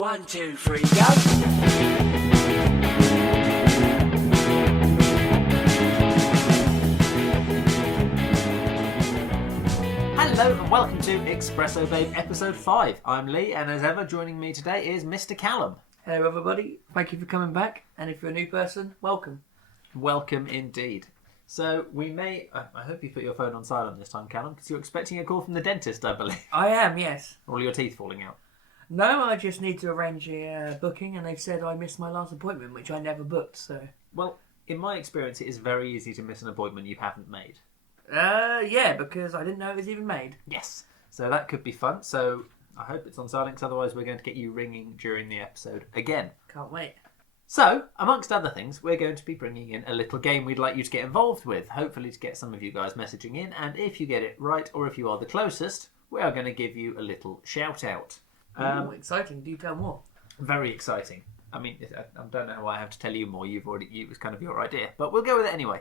1, 2, 3, go! Hello and welcome to Espresso Babe episode 5. I'm Lee, and as ever joining me today is Mr. Callum. Hello everybody, thank you for coming back, and if you're a new person, welcome. Welcome indeed. So we may... I hope you put your phone on silent this time, Callum, because you're expecting a call from the dentist, I believe. I am, yes. All your teeth falling out. No, I just need to arrange a booking, and they've said I missed my last appointment, which I never booked, so... Well, in my experience, it is very easy to miss an appointment you haven't made. Yeah, because I didn't know it was even made. Yes. So that could be fun. So I hope it's on silent, because otherwise we're going to get you ringing during the episode again. Can't wait. So, amongst other things, we're going to be bringing in a little game we'd like you to get involved with, hopefully to get some of you guys messaging in, and if you get it right, or if you are the closest, we are going to give you a little shout-out. Exciting, do tell more. Very exciting. I mean, I don't know why I have to tell you more, it was kind of your idea, but we'll go with it anyway.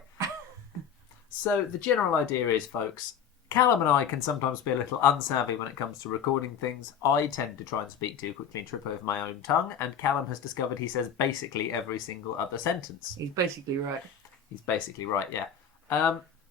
So, the general idea is, folks, Callum and I can sometimes be a little unsavvy when it comes to recording things. I tend to try and speak too quickly and trip over my own tongue, and Callum has discovered he says basically every single other sentence. He's basically right. He's basically right, yeah.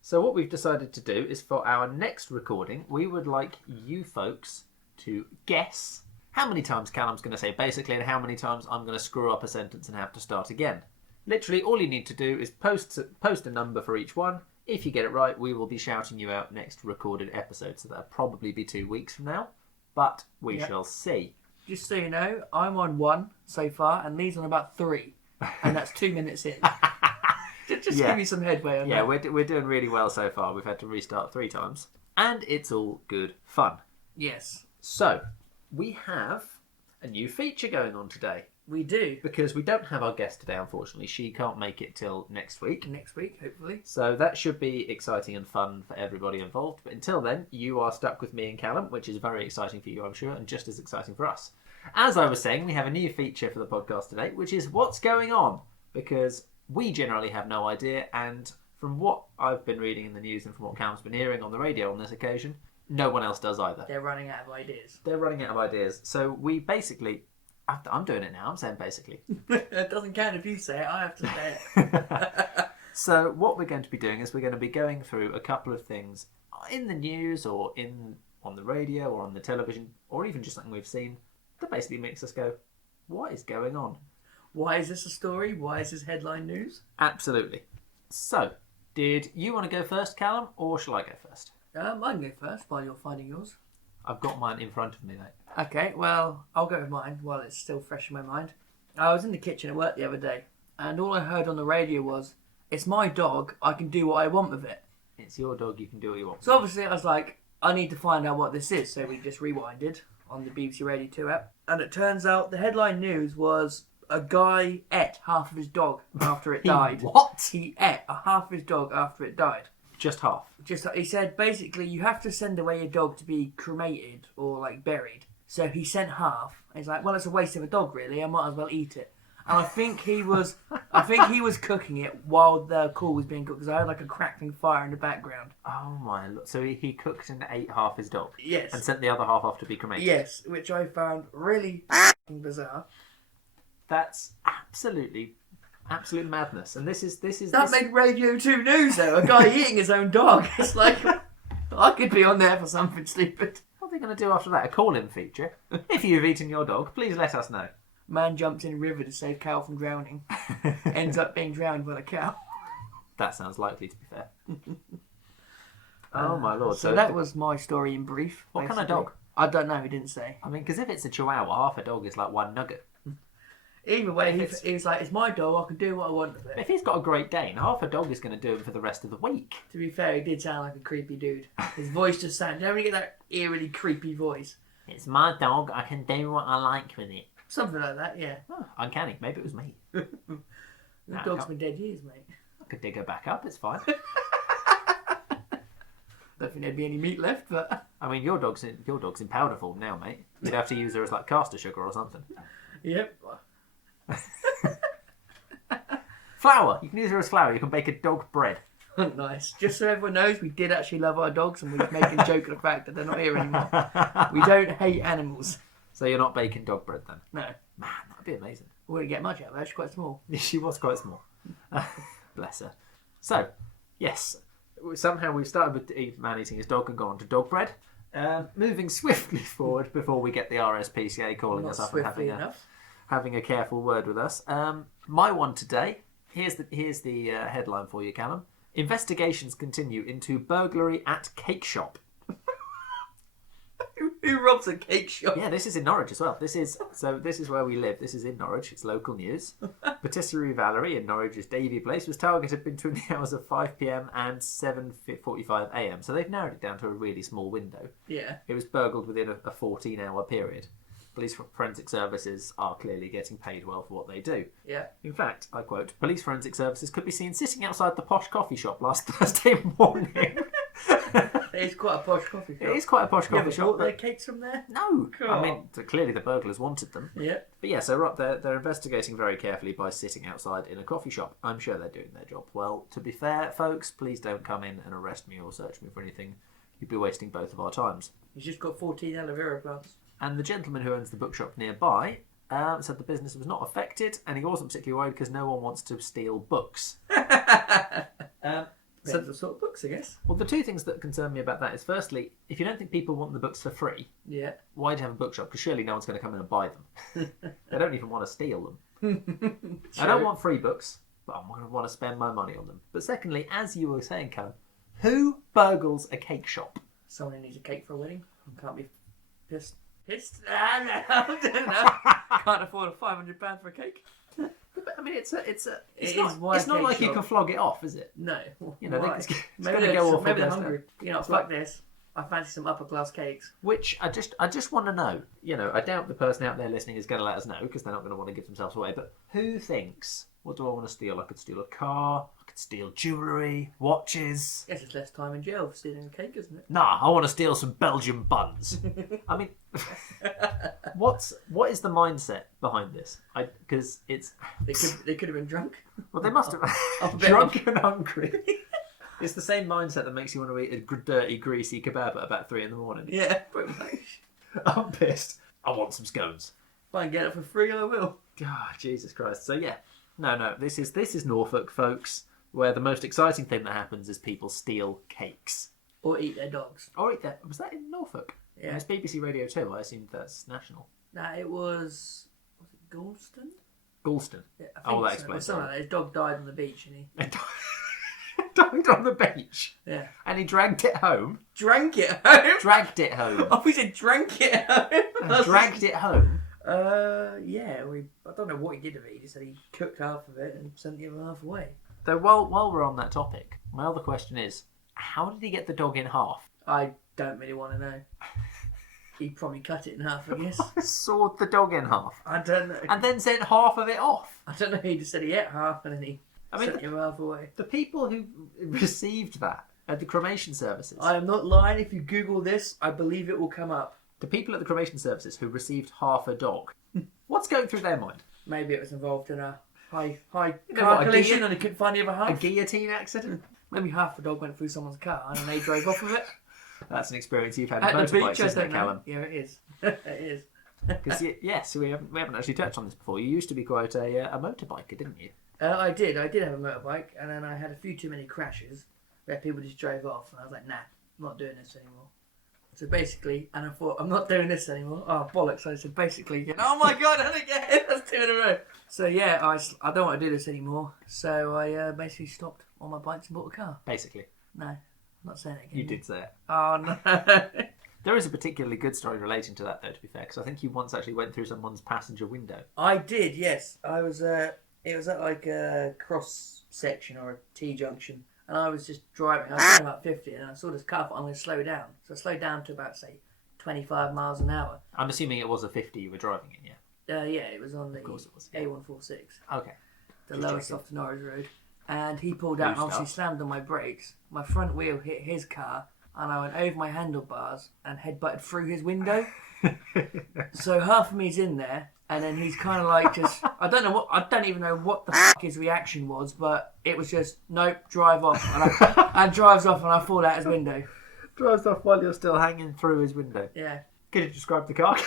So what we've decided to do is for our next recording, we would like you folks to guess how many times Callum's going to say basically and how many times I'm going to screw up a sentence and have to start again. Literally, all you need to do is post a number for each one. If you get it right, we will be shouting you out next recorded episode. So that'll probably be 2 weeks from now, but we shall see. Just so you know, I'm on 1 so far, and Lee's on about 3, and that's 2 minutes in. Just give you some headway on that. Yeah, we're doing really well so far. We've had to restart 3 times, and it's all good fun. Yes. So, we have a new feature going on today. We do. Because we don't have our guest today, unfortunately. She can't make it till next week. Next week, hopefully. So that should be exciting and fun for everybody involved. But until then, you are stuck with me and Callum, which is very exciting for you, I'm sure, and just as exciting for us. As I was saying, we have a new feature for the podcast today, which is What's Going On? Because we generally have no idea, and from what I've been reading in the news and from what Callum's been hearing on the radio on this occasion, no one else does either. They're running out of ideas. So we basically... I'm doing it now. I'm saying basically. It doesn't count if you say it. I have to say it. So what we're going to be doing is we're going to be going through a couple of things in the news or on the radio or on the television or even just something we've seen that basically makes us go, what is going on? Why is this a story? Why is this headline news? Absolutely. So, did you want to go first, Callum, or shall I go first? I can go first while you're finding yours. I've got mine in front of me, mate. Okay, well, I'll go with mine while it's still fresh in my mind. I was in the kitchen at work the other day, and all I heard on the radio was, "It's my dog, I can do what I want with it." It's your dog, you can do what you want. So obviously I was like, I need to find out what this is, so we just rewinded on the BBC Radio 2 app. And it turns out the headline news was, a guy ate half of his dog after it died. What? He ate half of his dog after it died. Just half? He said, basically, you have to send away your dog to be cremated or, buried. So he sent half. He's like, well, it's a waste of a dog, really. I might as well eat it. And I think he was cooking it while the call was being cooked, because I heard, a crackling fire in the background. Oh, my Lord. So he cooked and ate half his dog? Yes. And sent the other half off to be cremated? Yes, which I found really bizarre. That's absolute madness. And this is Made Radio 2 news, though. A guy eating his own dog. It's like, I could be on there for something stupid. What are they going to do after that? A call-in feature? If you've eaten your dog, please let us know. Man jumps in a river to save cow from drowning. Ends up being drowned by the cow. That sounds likely, to be fair. Oh, my Lord. So that was my story in brief. What basically. kind of dog? I don't know, he didn't say. I mean, because if it's a chihuahua, half a dog is like one nugget. Either way, he was like, it's my dog, I can do what I want with it. If he's got a Great Dane, half a dog is going to do him for the rest of the week. To be fair, he did sound like a creepy dude. His voice just sounded... You know when you get that eerily creepy voice? It's my dog, I can do what I like with it. Something like that, yeah. Oh, uncanny. Maybe it was me. The dog's been dead years, mate. I could dig her back up, it's fine. Don't think there'd be any meat left, but... I mean, your dog's in powder form now, mate. You'd have to use her as caster sugar or something. Yep. Flour. You can use her as flour. You can bake a dog bread. Nice. Just so everyone knows, we did actually love our dogs, and we're just making a joke of the fact that they're not here anymore. We don't hate animals. So you're not baking dog bread then? No. Man, that'd be amazing. We wouldn't get much out of her. She's quite small. She was quite small. Bless her. So, yes, somehow we've started with man eating his dog and gone on to dog bread. Moving swiftly forward before we get the RSPCA calling Not us up and swiftly enough. having a careful word with us. My one today, here's the headline for you, Callum. Investigations continue into burglary at cake shop. Who robs a cake shop? Yeah, this is in Norwich as well. This is where we live. This is in Norwich. It's local news. Patisserie Valerie in Norwich's Davy Place was targeted between the hours of 5 p.m. and 7:45 a.m. So they've narrowed it down to a really small window. Yeah. It was burgled within a 14-hour period. Police forensic services are clearly getting paid well for what they do. Yeah. In fact, I quote, police forensic services could be seen sitting outside the posh coffee shop last Thursday morning. It's quite a posh coffee shop. It is quite a posh You coffee ever shop. bought their But cakes from there? no, I God. mean, clearly the burglars wanted them. Yeah. But yeah, so they're investigating very carefully by sitting outside in a coffee shop. I'm sure they're doing their job well. To be fair, folks, please don't come in and arrest me or search me for anything. You'd be wasting both of our times. He's just got 14 aloe vera plants. And the gentleman who owns the bookshop nearby said the business was not affected, and he wasn't particularly worried because no one wants to steal books. So the sort of books, I guess. Well, the two things that concern me about that is, firstly, if you don't think people want the books for free, Yeah. why do you have a bookshop? Because surely no one's going to come in and buy them. They don't even want to steal them. I don't want free books, but I'm going to want to spend my money on them. But secondly, as you were saying, Callum, who burgles a cake shop? Someone who needs a cake for a wedding. Can't be pissed. Pissed? I don't know. Can't afford £500 for a cake. But, I mean, it's is why not cake like you shop. can flog it off, is it? No. You know, Why? it's Maybe going to go off. Maybe they're and go hungry. You know, fuck this. I fancy some upper class cakes. Which I just want to know. You know, I doubt the person out there listening is going to let us know because they're not going to want to give themselves away. But who thinks, what do I want to steal? I could steal a car. I could steal jewellery, watches. Yes, it's less time in jail for stealing a cake, isn't it? Nah, I want to steal some Belgian buns. I mean, what is the mindset behind this? Because it's They could have been drunk. well, they must I'm a have bit drunk and hungry. It's the same mindset that makes you want to eat a dirty, greasy kebab at about 3 a.m. Yeah, pretty much. I'm pissed. I want some scones. If I can get it for free, I will. God, Jesus Christ. So yeah, no. This is Norfolk, folks, where the most exciting thing that happens is people steal cakes. Or eat their dogs. Oh, wait, was that in Norfolk? Yeah. It's BBC Radio 2. I assumed that's national. Nah, it was it Galston? Galston. Yeah, Oh, that so. explains Or something it. like that. His dog died on the beach and he... Died on the beach. Yeah. And he dragged it home. Drank it home? Dragged it home. Oh, we said drank it home. Dragged it home. Yeah, I don't know what he did with it. He just said he cooked half of it and sent the other half away. So while we're on that topic, my other question is, how did he get the dog in half? I don't really want to know. He probably cut it in half, I guess. Sawed the dog in half. I don't know. And then sent half of it off. I don't know. He just said he ate half and then he I mean, sent the other half away. The people who received that at the cremation services, I am not lying. If you Google this, I believe it will come up. the people at the cremation services who received half a dog, what's going through their mind? Maybe it was involved in a high You know car what, a collision guillotine? and he couldn't find the other A half. guillotine accident? Maybe half the dog went through someone's car and then they drove off of it. That's an experience you've had At in the beach, motorbikes, I isn't it, don't know. Callum? Yeah, it is. It is. Because yes, we haven't actually touched on this before. You used to be quite a motorbiker, didn't you? I did have a motorbike, and then I had a few too many crashes where people just drove off, and I was like, nah, I'm not doing this anymore. So basically, and I thought, I'm not doing this anymore. Oh, bollocks. I said, basically, oh my god, and again, that's 2 in a row. So yeah, I don't want to do this anymore. So I basically stopped on my bikes and bought a car. Basically. No, I'm not saying it again. You did say it. Oh, no. There is a particularly good story relating to that, though, to be fair, because I think you once actually went through someone's passenger window. I did, yes. I was, it was at like a cross section or a T-junction. And I was just driving. I was going about 50 and I saw this car. I thought, I'm going to slow down. So I slowed down to about, say, 25 miles an hour. I'm assuming it was a 50 you were driving in, yeah? Yeah, it was on the course it was, yeah. A146. Okay. The Just lowest checking. off to Norwich Road. And he pulled out and New obviously stuff. slammed on my brakes. My front wheel hit his car and I went over my handlebars and headbutted through his window. So half of me's in there and then he's kind of like just, I don't even know what the fuck his reaction was, but it was just, nope, drive off. And drives off and I fall out his window. Drives off while you're still hanging through his window. Yeah. Could you describe the car?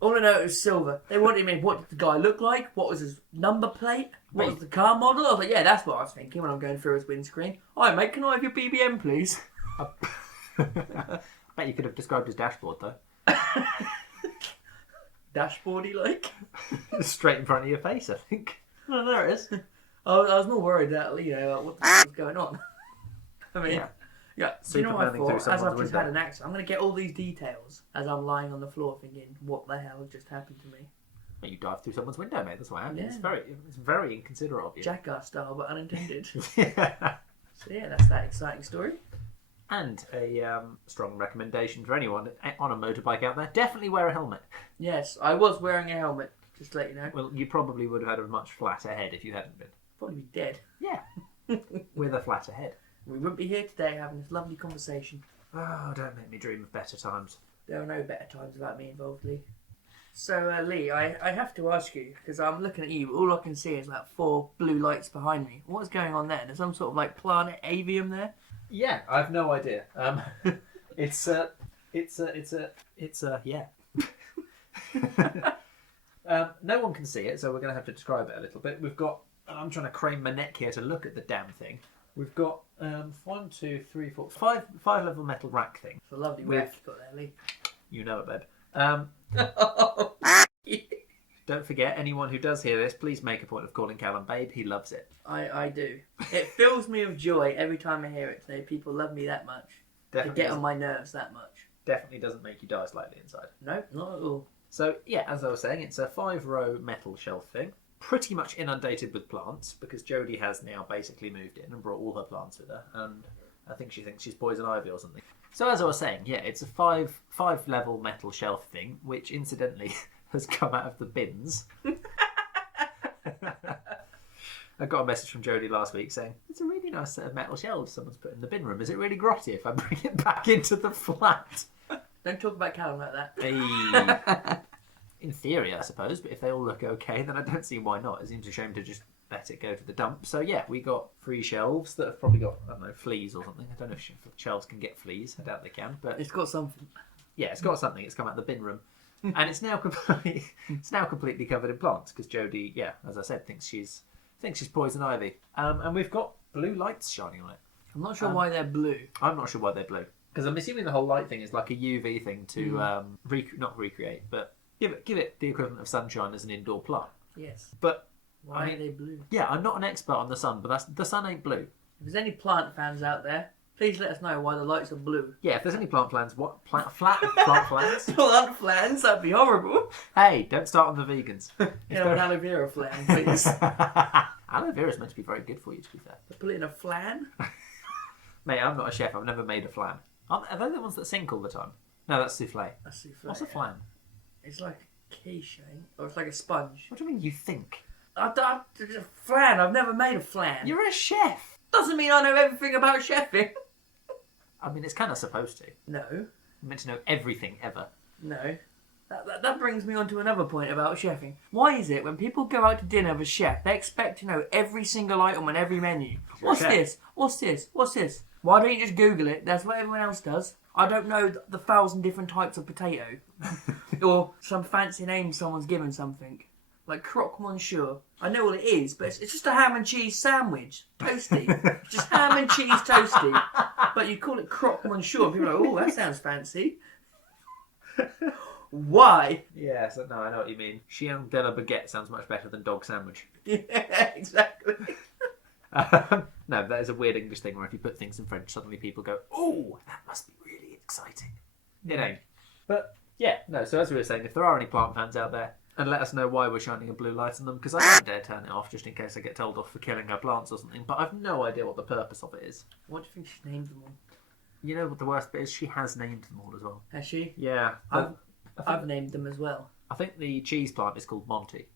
All I know is silver. They wanted me. What did the guy look like? What was his number plate? What was the car model? I was like, yeah, that's what I was thinking when I'm going through his windscreen. Alright, mate, can I have your BBM, please? Bet you could have described his dashboard though. Dashboardy like. Straight in front of your face, I think. Oh, there it is. I was more worried that about what the f was going on. I mean, yeah. Do you know what I thought? As I've just had an accident, I'm going to get all these details as I'm lying on the floor thinking, what the hell just happened to me? Well, you dive through someone's window, mate. That's what happened. Yeah. It's very inconsiderate of you. Jackass style, but unintended. Yeah. So yeah, that's that exciting story. And a strong recommendation for anyone on a motorbike out there: definitely wear a helmet. Yes, I was wearing a helmet. Just to let you know. Well, you probably would have had a much flatter head if you hadn't been. Probably be dead. Yeah, with a flatter head. We wouldn't be here today having this lovely conversation. Oh, don't make me dream of better times. There are no better times without me involved, Lee. So, Lee, I have to ask you, because I'm looking at you, all I can see is like 4 blue lights behind me. What's going on there? There's some sort of like planet avium there? Yeah, I've no idea. Yeah. No one can see it, so we're going to have to describe it a little bit. We've got, I'm trying to crane my neck here to look at the damn thing. We've got 1, 2, 3, 4, 5 level metal rack thing. It's a lovely With- rack you've got there, Lee. You know it, babe. Don't forget, anyone who does hear this, please make a point of calling Callum babe. He loves it. I do. It fills me with joy every time I hear it today. People love me that much. They Definitely, get on my nerves that much. definitely doesn't make you die slightly inside. No, not at all. So, yeah, as I was saying, it's a 5-row metal shelf thing. Pretty much inundated with plants, because Jodie has now basically moved in and brought all her plants with her, and I think she thinks she's poison ivy or something. So, as I was saying, yeah, it's a 5-level metal shelf thing, which incidentally has come out of the bins. I got a message from Jodie last week saying, it's a really nice set of metal shelves someone's put in the bin room. Is it really grotty if I bring it back into the flat? Don't talk about Callum like that. Hey. In theory, I suppose, but if they all look okay, then I don't see why not. It seems a shame to just let it go to the dump. So yeah, we got 3 shelves that have probably got, I don't know, fleas or something. I don't know if shelves can get fleas. I doubt they can, but It's got something. yeah, it's got something. It's come out the bin room, and it's now completely covered in plants because Jodie, yeah, as I said, thinks she's poison ivy. And we've got blue lights shining on it. I'm not sure why they're blue. I'm not sure why they're blue because I'm assuming the whole light thing is like a UV thing to not recreate, but give it the equivalent of sunshine as an indoor plant. Yes. But Why I mean, are they blue? yeah, I'm not an expert on the sun, but the sun ain't blue. If there's any plant fans out there, please let us know why the lights are blue. Yeah, if there's any plant plans, what plant plants? Plant flans? That'd be horrible. Hey, don't start on the vegans. You know, an aloe vera flan, please. Aloe vera is meant to be very good for you, to be fair. Put it in a flan? Mate, I'm not a chef. I've never made a flan. Are they the ones that sink all the time? No, that's souffle. A souffle. What's a flan? It's like a quiche, eh? Or it's like a sponge. What do you mean you think? It's a flan. I've never made a flan. You're a chef. Doesn't mean I know everything about chefing. I mean, it's kind of supposed to. No. You're meant to know everything ever. No. That brings me on to another point about chefing. Why is it when people go out to dinner with a chef, they expect to know every single item on every menu? What's chef. this? What's this? What's this? Why don't you just Google it? That's what everyone else does. I don't know the 1,000 different types of potato. Or some fancy name someone's given something. Like croque monsieur. I know what it is, but it's just a ham and cheese sandwich. Toasty. Just ham and cheese toasty. But you call it croque monsieur. And people are like, oh, that sounds fancy. Why? Yeah, so, no, I know what you mean. Chien de la baguette sounds much better than dog sandwich. Yeah, exactly. No, that is a weird English thing where if you put things in French, suddenly people go, oh, that must be really exciting. It ain't. But, yeah, no, so as we were saying, if there are any plant fans out there, and let us know why we're shining a blue light on them, because I don't dare turn it off just in case I get told off for killing our plants or something, but I've no idea what the purpose of it is. What do you think she named them all? You know what the worst bit is? She has named them all as well. Has she? Yeah. I've named them as well. I think the cheese plant is called Monty.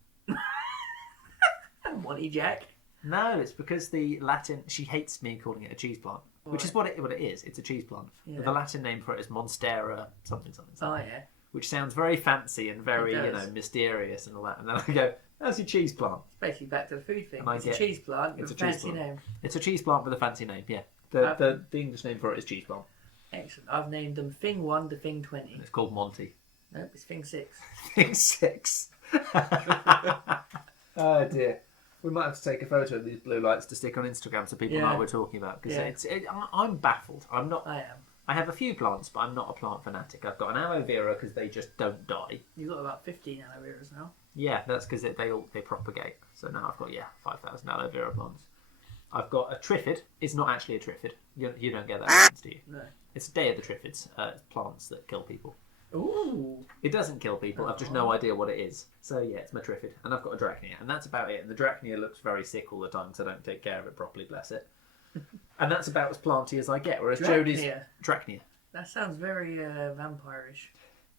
Monty Jack. No, it's because the Latin... She hates me calling it a cheese plant, which is what it is. It's a cheese plant. Yeah. The Latin name for it is Monstera something. Oh, yeah. Which sounds very fancy and very, It does. mysterious and all that. And then I go, that's your cheese plant. It's basically back to the food thing. And I It's get- a cheese plant with it's a a cheese fancy plant. name. It's a cheese plant with a fancy name, yeah. The English name for it is cheese plant. Excellent. I've named them Thing 1 to Thing 20. And it's called Monty. Nope, it's thing 6. Thing 6. Oh dear. We might have to take a photo of these blue lights to stick on Instagram so people know what we're talking about. Because I'm baffled. I'm not. I am. I have a few plants, but I'm not a plant fanatic. I've got an aloe vera because they just don't die. You've got about 15 aloe veras now. Yeah, that's because they propagate. So now I've got 5,000 aloe vera plants. I've got a triffid. It's not actually a triffid. You don't get that reference, do you? No. It's Day of the Triffids. Plants that kill people. Ooh. It doesn't kill people. I've just no idea what it is. So yeah, it's my triffid, and I've got a drachnia, and that's about it. And the drachnia looks very sick all the time because I don't take care of it properly. Bless it. And that's about as planty as I get. Whereas Jodie's drachnia. That sounds very vampirish.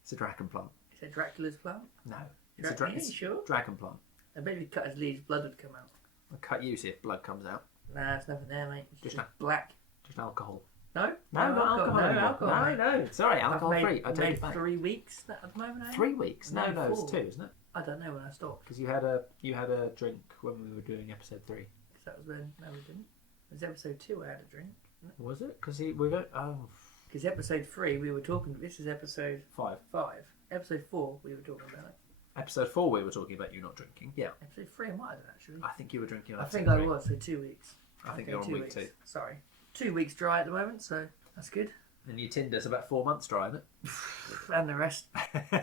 It's a dragon plant. Is it Dracula's plant? No, Drachnia, sure? Dragon plant. I bet if you cut his leaves, blood would come out. I'll cut you see if blood comes out. Nah, there's nothing there, mate. It's Just just black. Just alcohol. No? No, not alcohol. No alcohol. mate. No. Sorry, alcohol I've free. I take made it back. 3 weeks at the moment. 3 weeks? No, No, it's 4. 2, isn't it? I don't know when I stopped. Because you had a drink when we were doing episode 3. Because that was when. No, we didn't. It was episode 2 I had a drink. Was it? Because we got Because episode 3 we were talking. This is episode 5. 5. Episode 4 we were talking about it. Episode 4 we were talking about you not drinking. Yeah. Episode 3 I might have actually. I think you were drinking on I episode think I 3. was. So 2 weeks. I think Okay, you're on 2 week weeks. 2. Sorry. 2 weeks dry at the moment, so that's good. And your Tinder's about 4 months dry, isn't And the rest. it?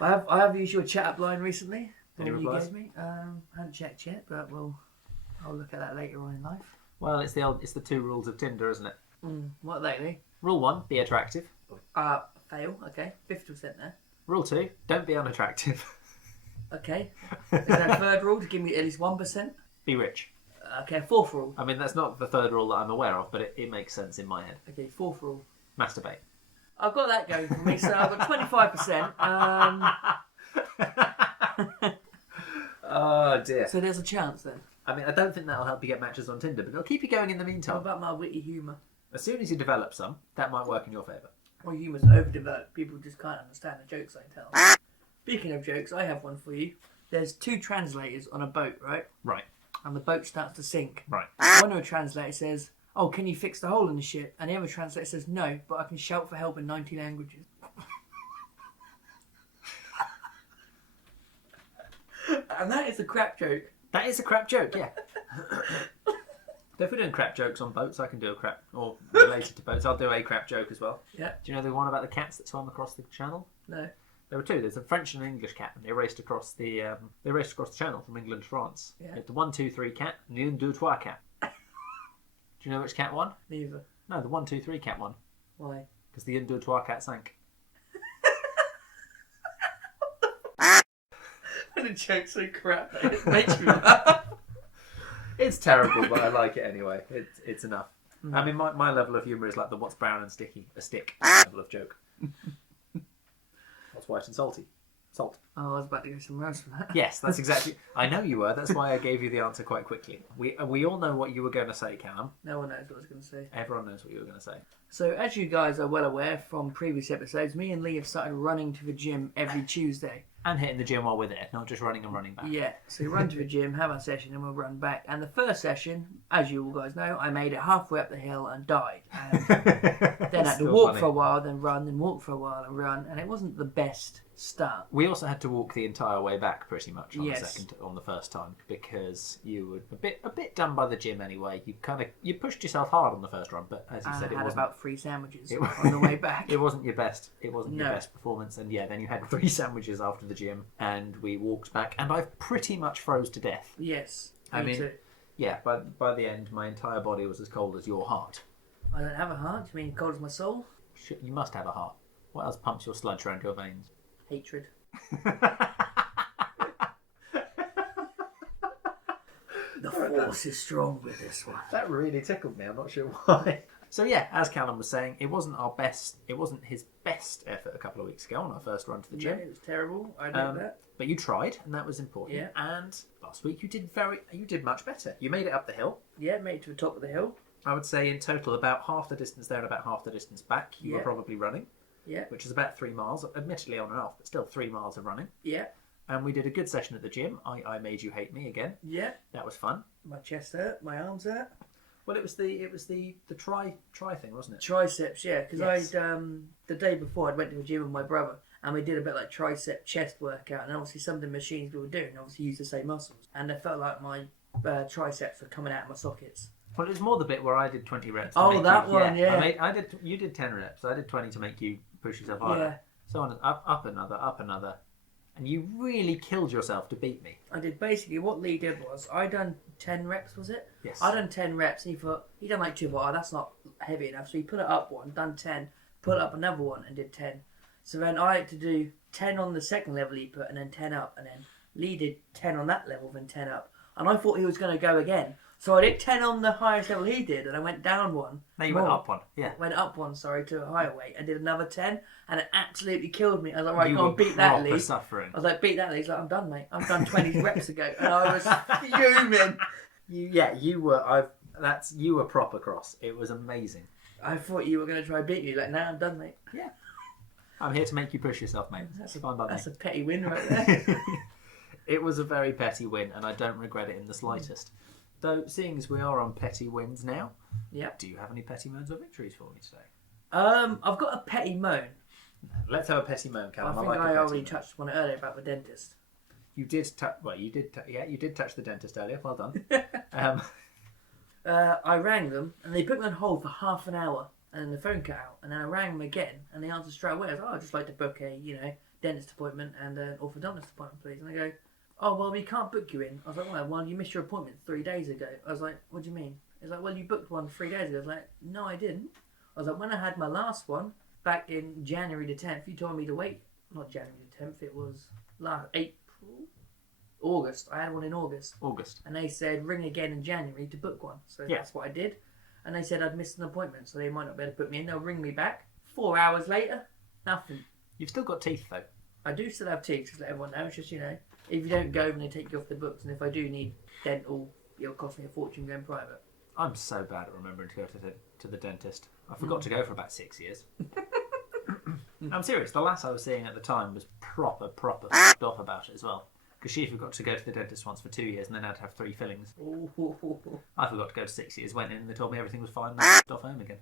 I have used your chat up line recently. The Any one you replies? gave me. I haven't checked yet, but I'll look at that later on in life. Well, it's the 2 rules of Tinder, isn't it? What are they, Lee? Rule 1, be attractive. Fail. Okay, 50% there. Rule 2, don't be unattractive. Okay. Is there a third rule to give me at least 1%? Be rich. Okay, fourth rule. I mean, that's not the third rule that I'm aware of, but it makes sense in my head. Okay, fourth rule. Masturbate. I've got that going for me, so I've got 25%. Oh dear. So there's a chance then. I mean, I don't think that'll help you get matches on Tinder, but it'll keep you going in the How meantime. about my witty humour? As soon as you develop some, that might work in your favour. My humour's overdeveloped. People just can't understand the jokes I tell. Speaking of jokes, I have one for you. There's 2 translators on a boat, right? Right. And the boat starts to sink. Right. One of the translators says, "Oh, can you fix the hole in the ship?" And the other translator says, "No, but I can shout for help in 90 languages." And that is a crap joke. That is a crap joke, yeah. So if we're doing crap jokes on boats, I can do a crap, or related to boats, I'll do a crap joke as well. Yeah. Do you know the one about the cats that swam across the channel? No. There were 2. There's a French and an English cat, and they raced across the channel from England to France. Yeah. The 1, 2, 3 cat, and the 1, 2, 3 cat. Do you know which cat won? Neither. No, the 1, 2, 3 cat won. Why? Because the 1, 2, 3 cat sank. The joke's so crap that it makes me laugh. It's terrible, but I like it anyway. It's enough. I mean, my level of humour is like the what's brown and sticky, a stick level of joke. What's white and salty? Salt. Oh, I was about to go somewhere else for that. Yes, that's exactly. I know you were. That's why I gave you the answer quite quickly. We all know what you were going to say, Callum. No one knows what I was going to say. Everyone knows what you were going to say. So, as you guys are well aware from previous episodes, me and Lee have started running to the gym every Tuesday. And hitting the gym while we're there, not just running and running back. Yeah, so we run to the gym, have our session, and we'll run back. And the first session, as you all guys know, I made it halfway up the hill and died. And then had to walk for a while, then run, then walk for a while and run, and it wasn't the best start. We also had to walk the entire way back pretty much on Yes. on the first time because you were a bit done by the gym anyway. You pushed yourself hard on the first run, but as you And said, I it had wasn't about 3 sandwiches on the way back. it wasn't your best. It wasn't your No. best performance, and yeah, then you had 3 sandwiches after the gym, and we walked back, and I pretty much froze to death. Yes, I me mean- too. Yeah, by the end, my entire body was as cold as your heart. I don't have a heart. Do you mean cold as my soul? You must have a heart. What else pumps your sludge around your veins? Hatred. The force is strong with this one. That really tickled me. I'm not sure why. So yeah, as Callum was saying, it wasn't our best. It wasn't his best effort a couple of weeks ago on our first run to the Yeah, gym. it was terrible. I know that. But you tried, and that was important. Yeah. And last week you did much better. You made it up the hill. Yeah, made it to the top of the hill. I would say in total about half the distance there and about half the distance back you were Yeah. probably running, Yeah, which is about 3 miles, admittedly on and off, but still 3 miles of running. yeah, And we did a good session at the gym. I made you hate me again. yeah. That was fun. My chest hurt, my arms hurt. Well, it was the try thing, wasn't it? Triceps, yeah, because Yes. I'd the day before I went to the gym with my brother, and we did a bit like tricep chest workout, and obviously some of the machines we were doing obviously used the same muscles, and I felt like my triceps were coming out of my sockets. Well, it was more the bit where I did 20 reps. To Oh, make that you, one, yeah. You did 10 reps. I did 20 to make you push yourself harder. Yeah. So on, up another. And you really killed yourself to beat me. I did basically what Lee did was I done 10 reps, was it? Yes. I done 10 reps, and he done like 2, but that's not heavy enough. So he put it up one, done 10, put up another one, and did 10. So then I had to do 10 on the second level he put, and then 10 up, and then Lee did 10 on that level, then 10 up. And I thought he was going to go again. So I did 10 on the highest level he did, and I went down one. No, you more. went up one. Yeah. Went up one, to a higher weight, and did another 10, and it absolutely killed me. I was like, right, You go were on, beat that, proper Lee. suffering. I was like, beat that, Lee. He's like, I'm done, mate. I've done 20 reps ago. And I was fuming. You were. You were proper cross. It was amazing. I thought you were going to try and beat me. Like, nah, I'm done, mate. Yeah. I'm here to make you push yourself, mate. That's Fine by me. a petty win right there. It was a very petty win, and I don't regret it in the slightest. Though, seeing as we are on petty wins now, Yep. do you have any petty moans or victories for me today? I've got a petty moan. Let's have a petty moan, Callum. I think like a I petty already moan. touched on it earlier about the dentist. You did. You did touch the dentist earlier. Well done. I rang them, and they put me on hold for half an hour, and then the phone cut out. And then I rang them again, and they answered straight away. I was like, I'd just like to book a, dentist appointment and an orthodontist appointment, please. And they go, oh, well, we can't book you in. I was like, well, you missed your appointment 3 days ago. I was like, what do you mean? It's like, well, you booked one 3 days ago. I was like, no, I didn't. I was like, when I had my last one, back in January the 10th, you told me to wait. Not January the 10th, it was August. I had one in August. And they said, ring again in January to book one. So that's what I did. And they said I'd missed an appointment, so they might not be able to put me in. They'll ring me back. 4 hours later, nothing. You've still got teeth, though. I do still have teeth, just let everyone know. It's just, if you don't go, then they take you off the books. And if I do need dental, it'll cost me a fortune going private. I'm so bad at remembering to go to the dentist. I forgot to go for about 6 years. I'm serious. The lass I was seeing at the time was proper f***ed off about it as well. Because she forgot to go to the dentist once for 2 years and then had to have 3 fillings. Ooh. I forgot to go to 6 years, went in and they told me everything was fine and I f***ed off home again.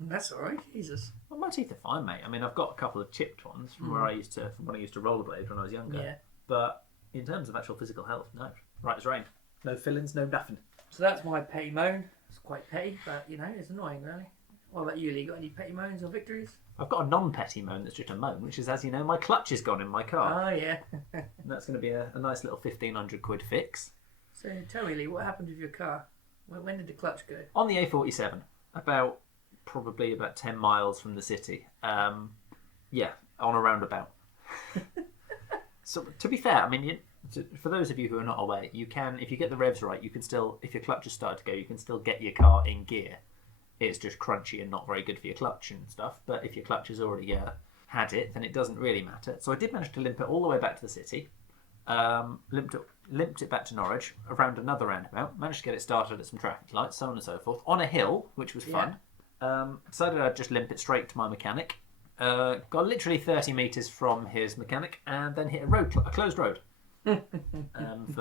That's alright, Jesus. Well, my teeth are fine, mate. I mean, I've got a couple of chipped ones from when I used to rollerblade when I was younger. Yeah. But in terms of actual physical health, no. Right as rain. No fillings, no nothing. So that's my petty moan. It's quite petty, but, it's annoying, really. What about you, Lee? Got any petty moans or victories? I've got a non-petty moan that's just a moan, which is, as you know, my clutch is gone in my car. Oh, yeah. And that's going to be a nice little 1,500 quid fix. So tell me, Lee, what happened with your car? When did the clutch go? On the A47, probably about 10 miles from the city. On a roundabout. So, to be fair, I mean, for those of you who are not aware, you can, if you get the revs right, you can still, if your clutch has started to go, you can still get your car in gear. It's just crunchy and not very good for your clutch and stuff. But if your clutch has already had it, then it doesn't really matter. So I did manage to limp it all the way back to the city. Limped it back to Norwich, around another roundabout. Managed to get it started at some traffic lights, so on and so forth. On a hill, which was fun. Decided I'd just limp it straight to my mechanic. Got literally 30 metres from his mechanic and then hit a closed road for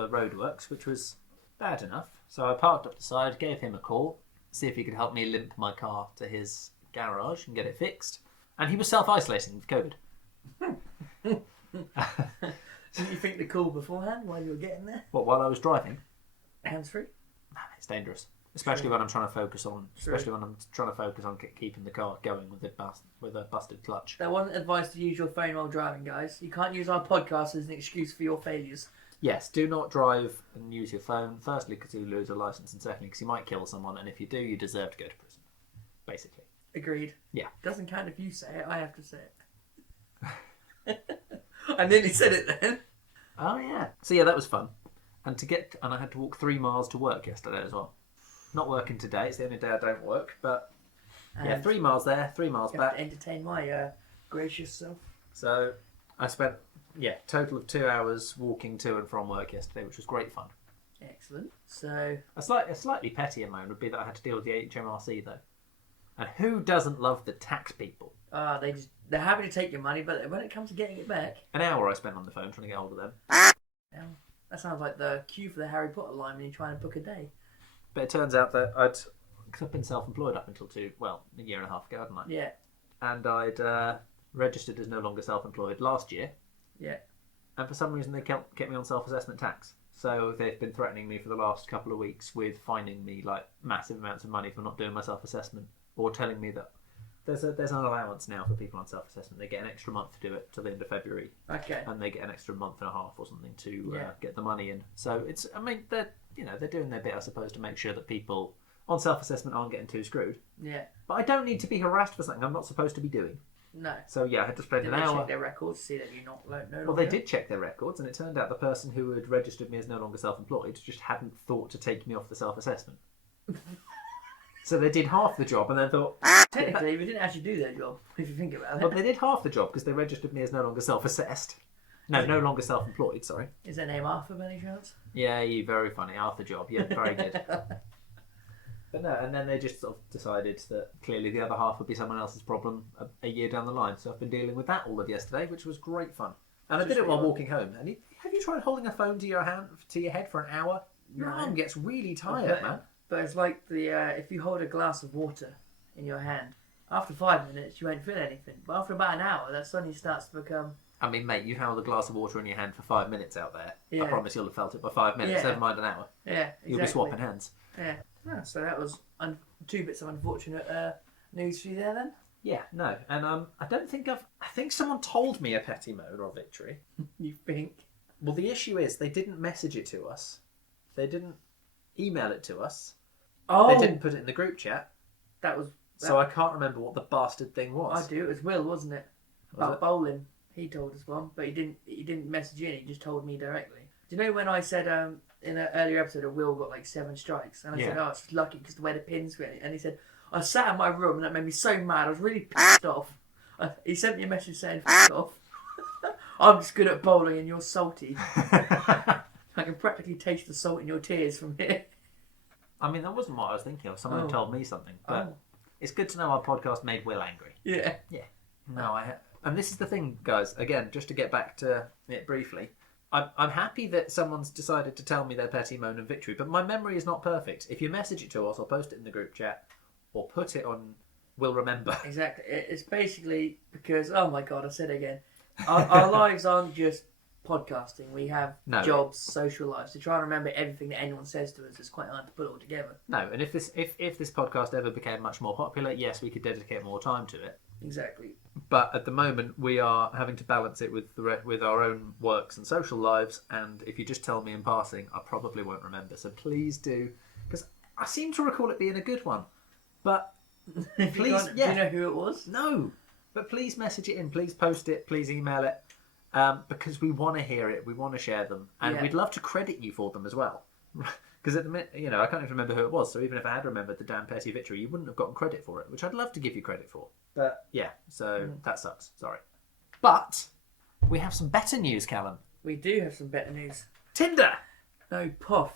roadworks, which was bad enough. So I parked up the side, gave him a call, see if he could help me limp my car to his garage and get it fixed. And he was self-isolating with COVID. Didn't you think the call beforehand while you were getting there? What, while I was driving? Hands-free? It's dangerous. Especially when I'm trying to focus on keeping the car going with a busted clutch. That wasn't advice to use your phone while driving, guys. You can't use our podcast as an excuse for your failures. Yes, do not drive and use your phone. Firstly, because you lose a license, and secondly, because you might kill someone. And if you do, you deserve to go to prison. Basically. Agreed. Yeah. Doesn't count if you say it. I have to say it. I nearly said it then. Oh yeah. So yeah, that was fun. And I had to walk 3 miles to work yesterday as well. Not working today. It's the only day I don't work. But yeah, 3 miles there, 3 miles back. To entertain my gracious self. So I spent total of 2 hours walking to and from work yesterday, which was great fun. Excellent. So a slightly pettier moan would be that I had to deal with the HMRC though. And who doesn't love the tax people? they're happy to take your money, but when it comes to getting it back, An hour I spent on the phone trying to get hold of them. that sounds like the queue for the Harry Potter line when you're trying to book a day. But it turns out that because I've been self-employed up until a year and a half ago, hadn't I? Yeah. And I'd registered as no longer self-employed last year, Yeah. and for some reason they kept me on self-assessment tax. So they've been threatening me for the last couple of weeks with fining me like massive amounts of money for not doing my self-assessment, or telling me that there's an allowance now for people on self-assessment. They get an extra month to do it till the end of February, Okay. and they get an extra month and a half or something to Yeah. get the money in. So it's, I mean, they're doing their bit, I suppose, to make sure that people on self-assessment aren't getting too screwed. Yeah. But I don't need to be harassed for something I'm not supposed to be doing. No. So yeah, I had to spend Did an they hour. check their records to see that you're not no longer? Well, they did check their records, and it turned out the person who had registered me as no longer self-employed just hadn't thought to take me off the self-assessment. So they did half the job, and then thought, Technically, we didn't actually do their job, if you think about it. well, they did half the job because they registered me as no longer self-assessed. No longer self-employed. Sorry. Is their name Arthur, by any chance? Yeah, you very funny. Arthur job. Yeah, very good. But no, and then they just sort of decided that clearly the other half would be someone else's problem a year down the line. So I've been dealing with that all of yesterday, which was great fun. And I did it while walking home. And have you tried holding a phone to your head for an hour? Your No. arm gets really tired, man. But it's like if you hold a glass of water in your hand, after 5 minutes you won't feel anything. But after about an hour, that suddenly starts to become... I mean, mate, you held a glass of water in your hand for 5 minutes out there. Yeah. I promise you'll have felt it by 5 minutes, Yeah. never mind an hour. Yeah, exactly. You'll be swapping hands. Yeah. So that was 2 bits of unfortunate news for you there then. Yeah, no. And I don't think I think someone told me a petty moan or victory. You think? Well, the issue is they didn't message it to us. They didn't email it to us. Oh! They didn't put it in the group chat. That was... So I can't remember what the bastard thing was. I do. It was Will, wasn't it? Was About it? bowling. He told us one, but he didn't message you in. He just told me directly. Do you know when I said in an earlier episode that Will got like 7 strikes, and I said, Yeah. "Oh, it's just lucky because the way the pins went," and he said, "I sat in my room and that made me so mad. I was really pissed off." He sent me a message saying, "F off. I'm just good at bowling and you're salty. I can practically taste the salt in your tears from here." I mean, that wasn't what I was thinking of. Someone Oh. told me something. But it's good to know our podcast made Will angry. Yeah. No, and this is the thing, guys. Again, just to get back to it briefly, I'm happy that someone's decided to tell me their petty moan and victory, but my memory is not perfect. If you message it to us, or post it in the group chat, or put it on, we'll remember. Exactly. It's basically because, oh my god, I said it again. Our lives aren't just podcasting. We have No. jobs, social lives. To try and remember everything that anyone says to us is quite hard to put it all together. No, and if this podcast ever became much more popular, yes, we could dedicate more time to it. Exactly. But at the moment, we are having to balance it with with our own works and social lives. And if you just tell me in passing, I probably won't remember. So please do, because I seem to recall it being a good one. But If you Please, can't- yeah. Do you know who it was? no, but please message it in. Please post it. Please email it. Because we want to hear it. We want to share them, and Yeah. we'd love to credit you for them as well. Because at the minute, I can't even remember who it was. So even if I had remembered the damn petty victory, you wouldn't have gotten credit for it, which I'd love to give you credit for. But yeah, so that sucks. Sorry. But we have some better news, Callum. We do have some better news. Tinder. No, Puff.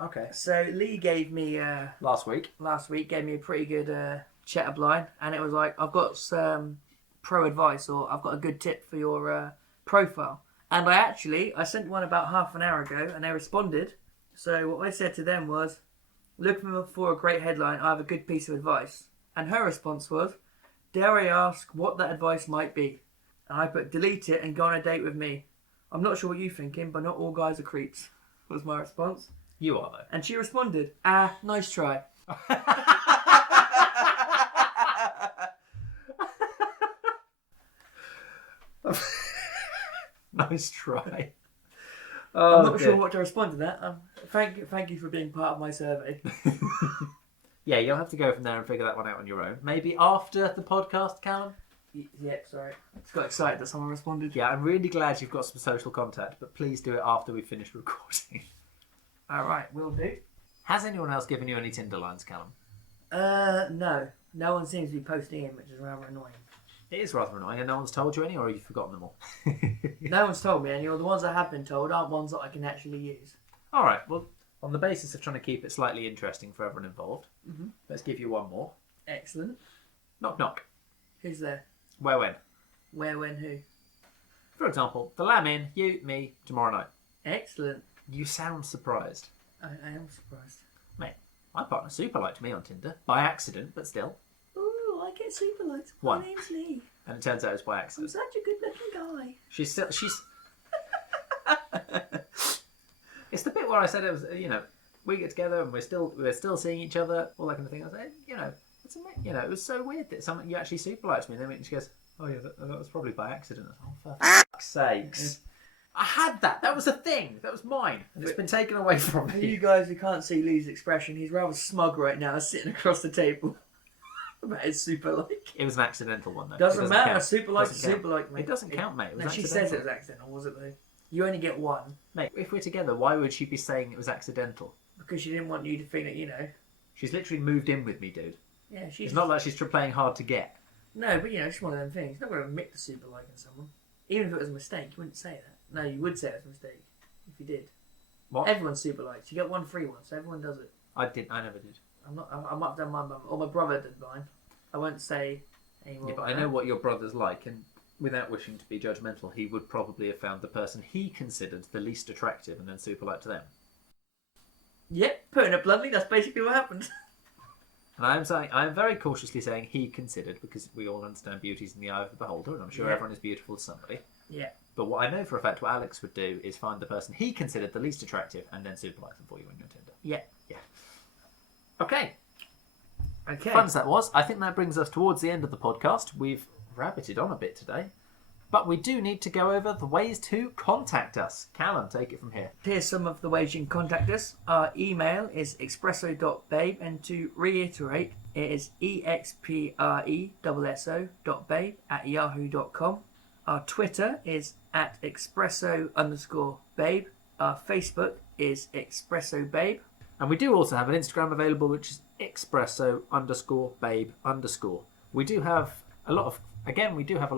Okay. So Lee gave me Last week. last week gave me a pretty good chat line, and it was like, I've got some pro advice, or I've got a good tip for your profile. And I sent one about half an hour ago, and they responded. So what I said to them was, looking for a great headline, I have a good piece of advice. And her response was, dare I ask what that advice might be? And I put, delete it and go on a date with me. I'm not sure what you're thinking, but not all guys are creeps, was my response. You are though. And she responded, nice try. Nice try. I'm not sure what to respond to that. Thank you for being part of my survey. Yeah, you'll have to go from there and figure that one out on your own. Maybe after the podcast, Callum. Yep, sorry. I just got excited that someone responded. Yeah, I'm really glad you've got some social contact, but please do it after we've finished recording. Alright, will do. Has anyone else given you any Tinder lines, Callum? No. No one seems to be posting in, which is rather annoying. It is rather annoying, and no one's told you any, or have you forgotten them all? No one's told me any, or the ones I have been told aren't ones that I can actually use. All right, well, on the basis of trying to keep it slightly interesting for everyone involved, let's give you one more. Excellent. Knock, knock. Who's there? Where, when? Where, when, who? For example, the lamb in, you, me, tomorrow night. Excellent. You sound surprised. I am surprised. Mate, my partner super liked me on Tinder. By accident, but still. Ooh, I get super likes. One. My name's Lee. And it turns out it's by I'm accident. such a good-looking guy. She's. It's the bit where I said it was, we get together and we're still seeing each other, all that kind of thing. I was like, it was so weird that someone you actually super liked me. And then she goes, oh yeah, that was probably by accident. I was like, oh, for fuck's sakes. I had that. That was a thing. That was mine. And it's been taken away from For me. you guys who can't see Lee's expression, he's rather smug right now, sitting across the table. About his super like. It was an accidental one though. Doesn't matter. Count. Super like, Doesn't count. super like. Mate. It doesn't count, mate. It was No, she accidental. says it was accidental, was it though? You only get one Mate, if we're together, why would she be saying it was accidental? because she didn't want you to think that She's literally moved in with me, dude. Yeah, she's It's not like she's playing hard to get. No, but it's one of them things. You're not going to admit to super liking someone, even if it was a mistake. You wouldn't say that. No, you would say it was a mistake if you did. What? Everyone super likes. You get one free one, so everyone does it. I never did. I'm up down my bum. Or my brother did mine. I won't say any more. Yeah, but I know what your brother's like, and without wishing to be judgmental, he would probably have found the person he considered the least attractive and then super liked them. Yep, putting it bluntly, that's basically what happened. And I am very cautiously saying he considered, because we all understand beauty's in the eye of the beholder, and I'm sure Yeah. everyone is beautiful to somebody. Yeah. But what I know for a fact, what Alex would do is find the person he considered the least attractive and then super like them for you on your Tinder. Yeah. Yeah. Okay. Okay. Fun as that was, I think that brings us towards the end of the podcast. We've rabbited on a bit today, but we do need to go over the ways to contact us. Callum, take it from here. Here's some of the ways you can contact us. Our email is expresso.babe, and to reiterate, it is expresso.babe@yahoo.com. Our Twitter is at expresso_babe. Our Facebook is expressobabe. And we do also have an Instagram available, which is expresso_babe_. We do have a lot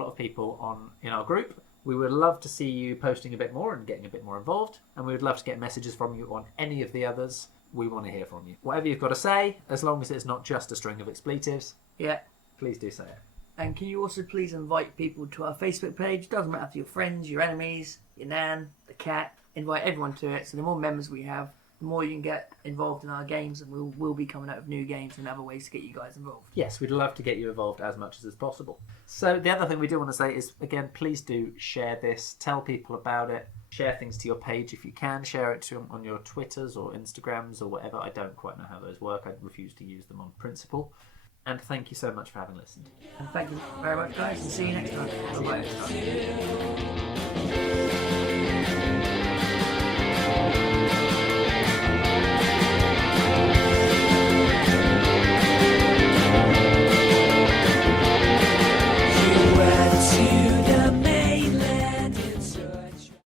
of people in our group. We would love to see you posting a bit more and getting a bit more involved. And we would love to get messages from you on any of the others. We want to hear from you. Whatever you've got to say, as long as it's not just a string of expletives, Yeah. please do say it. And can you also please invite people to our Facebook page? Doesn't matter if your friends, your enemies, your nan, the cat. Invite everyone to it. So the more members we have, the more you can get involved in our games, and we'll be coming out with new games and other ways to get you guys involved. Yes, we'd love to get you involved as much as possible. So the other thing we do want to say is, again, please do share this. Tell people about it. Share things to your page if you can. Share it on your Twitters or Instagrams or whatever. I don't quite know how those work. I refuse to use them on principle. And thank you so much for having listened. And thank you very much, guys, and see you next time. Bye-bye.